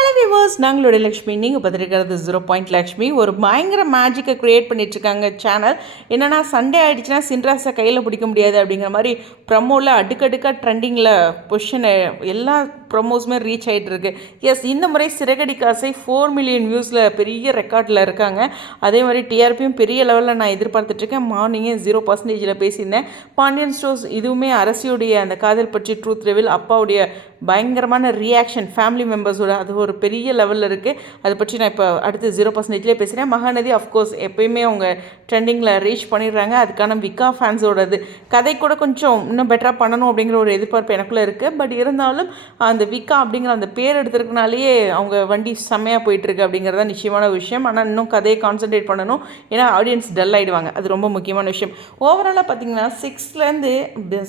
Hello viewers நாங்களுடைய Lakshmi. நீங்கள் பார்த்துருக்கிறது zero point Lakshmi ஒரு பயங்கர மேஜிக்கை க்ரியேட் பண்ணிட்டுருக்காங்க சேனல் என்னென்னா சண்டே ஆகிடுச்சுன்னா சின்ராஸை கையில் பிடிக்க முடியாது அப்படிங்கிற மாதிரி ப்ரமோவில் அடுக்கடுக்காக ட்ரெண்டிங்கில் பொஷனை எல்லா ப்ரமோஸுமே ரீச் ஆகிட்டு இருக்கு எஸ் இந்த முறை சிறகடி காசை ஃபோர் மில்லியன் வியூஸில் பெரிய ரெக்கார்டில் இருக்காங்க. அதே மாதிரி டிஆர்பியும் பெரிய லெவலில் நான் எதிர்பார்த்துட்ருக்கேன் மார்னிங்கே ஜீரோ பர்சன்டேஜில் பேசியிருந்தேன். பாண்டியன் ஸ்டோர்ஸ் இதுவுமே அரசியுடைய அந்த காதல் பற்றி ட்ரூத் ரெவில் அப்பாவுடைய பயங்கரமான ரியாக்ஷன் ஃபேமிலி மெம்பர்ஸோட அது ஒரு பெரிய லெவலில் இருக்குது அதை பற்றி நான் இப்போ அடுத்து ஜீரோ பர்சன்டேஜ்லேயே பேசுகிறேன் மகாநதி அஃப்கோர்ஸ் எப்பயுமே அவங்க ட்ரெண்டிங்கில் ரீச் பண்ணிடுறாங்க. அதுக்கான விக்கா ஃபேன்ஸோடது கதை கூட கொஞ்சம் இன்னும் பெட்டராக பண்ணணும் அப்படிங்கிற ஒரு எதிர்பார்ப்பு எனக்குள்ளே இருக்குது பட் இருந்தாலும் அந்த விக்கா அப்படிங்கிற அந்த பேர் எடுத்துருக்கனாலேயே அவங்க வண்டி செம்மையாக போயிட்டுருக்கு அப்படிங்கிறது தான் நிச்சயமான விஷயம். ஆனால் இன்னும் கதையை கான்சென்ட்ரேட் பண்ணணும். ஏன்னா ஆடியன்ஸ் டல் ஆகிடுவாங்க அது ரொம்ப முக்கியமான விஷயம். ஓவராலாக பார்த்தீங்கன்னா சிக்ஸ்த்லேருந்து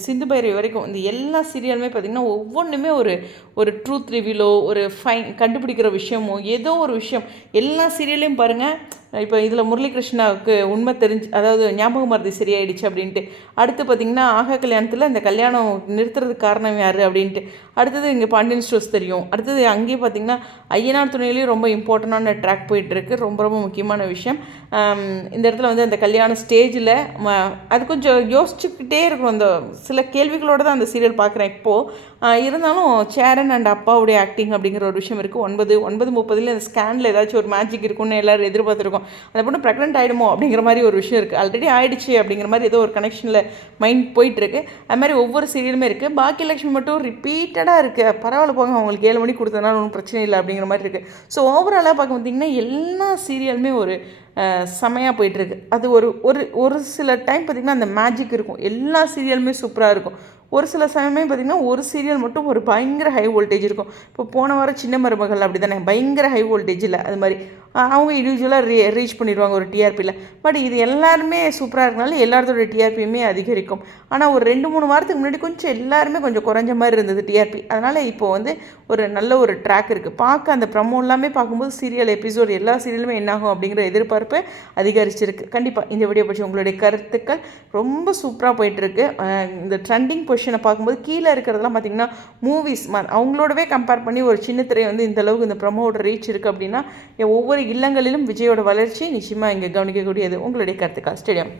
சிந்து பைரவி வரைக்கும் இந்த எல்லா சீரியலுமே பார்த்திங்கன்னா ஒவ்வொன்றுமே ஒரு ஒரு ட்ரூத் ரிவிலோ ஒரு ஃபைன் கண்டுபிடிக்கிற விஷயமோ ஏதோ ஒரு விஷயம் எல்லா சீரியல்லையும் பாருங்கள் இப்போ இதில் முரளிகிருஷ்ணாவுக்கு உண்மை தெரிஞ்சு அதாவது ஞாபக மருதி சரியாயிடுச்சு அப்படின்ட்டு. அடுத்து பார்த்திங்கன்னா ஆகா கல்யாணத்தில் இந்த கல்யாணம் நிறுத்துறதுக்கு காரணம் யார் அப்படின்ட்டு. அடுத்தது இங்கே பாண்டியன் ஸ்டோர்ஸ் தெரியும். அடுத்தது அங்கேயே பார்த்திங்கன்னா ஐயனார் துணையிலையும் ரொம்ப இம்பார்ட்டண்டான ட்ராக் போயிட்டுருக்கு. ரொம்ப ரொம்ப முக்கியமான விஷயம். இந்த இடத்துல வந்து அந்த கல்யாண ஸ்டேஜில் அது கொஞ்சம் யோசிச்சுக்கிட்டே இருக்கும் அந்த சில கேள்விகளோடு தான் அந்த சீரியல் பார்க்குறேன் இப்போது இருந்தாலும் சேரன் அண்ட் அப்பாவுடைய ஆக்டிங் அப்படிங்கிற ஒரு விஷயம் இருக்குது ஒன்பது ஒன்பது முப்பதில் அந்த ஸ்கேனில் ஏதாச்சும் ஒரு மேஜிக் இருக்குன்னு எல்லோரும் எதிர்பார்த்துருக்கோம். அந்த பொண்ணு ப்ரெக்னென்ட் ஆகிடுமோ அப்படிங்கிற மாதிரி ஒரு விஷயம் இருக்குது ஆல்ரெடி ஆயிடுச்சு அப்படிங்கிற மாதிரி ஏதோ ஒரு கனெக்ஷனில் மைண்ட் போயிட்டுருக்கு. அது மாதிரி ஒவ்வொரு சீரியலுமே இருக்குது பாக்கியலட்சுமி மட்டும் ரிப்பீட்டடாக இருக்குது பரவாயில்ல போங்க அவங்களுக்கு ஏழு மணி கொடுத்ததுனால ஒன்றும் பிரச்சனை இல்லை அப்படிங்கிற மாதிரி இருக்குது ஸோ ஓவராலாக பார்க்க பார்த்திங்கன்னா எல்லா சீரியலுமே ஒரு செமையாக போயிட்டுருக்கு. அது ஒரு ஒரு ஒரு சில டைம் பார்த்திங்கன்னா அந்த மேஜிக் இருக்கும். எல்லா சீரியலுமே சூப்பராக இருக்கும். ஒரு சில சமயம் பார்த்திங்கன்னா ஒரு சீரியல் மட்டும் ஒரு பயங்கர ஹை வோல்டேஜ் இருக்கும். இப்போ போன வாரம் சின்ன மருமகள் அப்படி தானே பயங்கர ஹை வோல்டேஜில் அது மாதிரி. அவங்க இண்டிவிஜுவலாக ரீ ரீச் பண்ணிடுவாங்க ஒரு டிஆர்பியில் பட் இது எல்லாருமே சூப்பராக இருக்கனால எல்லாத்தோட டிஆர்பியுமே அதிகரிக்கும். ஆனால் ஒரு ரெண்டு மூணு வாரத்துக்கு முன்னாடி கொஞ்சம் எல்லாருமே கொஞ்சம் குறைஞ்ச மாதிரி இருந்தது டிஆர்பி அதனால் இப்போது வந்து ஒரு நல்ல ஒரு ட்ராக் இருக்குது பார்க்க அந்த ப்ரமோ எல்லாமே பார்க்கும்போது சீரியல் எபிசோட் எல்லா சீரியலுமே என்னாகும் அப்படிங்கிற எதிர்பார்ப்பு அதிகரிச்சிருக்கு. கண்டிப்பாக இந்த வீடியோ பற்றி உங்களுடைய கருத்துக்கள் ரொம்ப சூப்பராக போயிட்டுருக்கு. இந்த ட்ரெண்டிங் பொசிஷனை பார்க்கும்போது கீழே இருக்கிறதெல்லாம் பார்த்திங்கன்னா மூவிஸ் அவங்களோடவே கம்பேர் பண்ணி ஒரு சின்ன திரை வந்து இந்த அளவுக்கு இந்த ப்ரமோட ரீச் இருக்குது அப்படின்னா ஒவ்வொரு இல்லங்களிலும் விஜயோட வளர்ச்சி நிச்சயமாக இங்கே கவனிக்கக்கூடியது. உங்களுடைய கருத்துக்கா ஸ்டேடியம்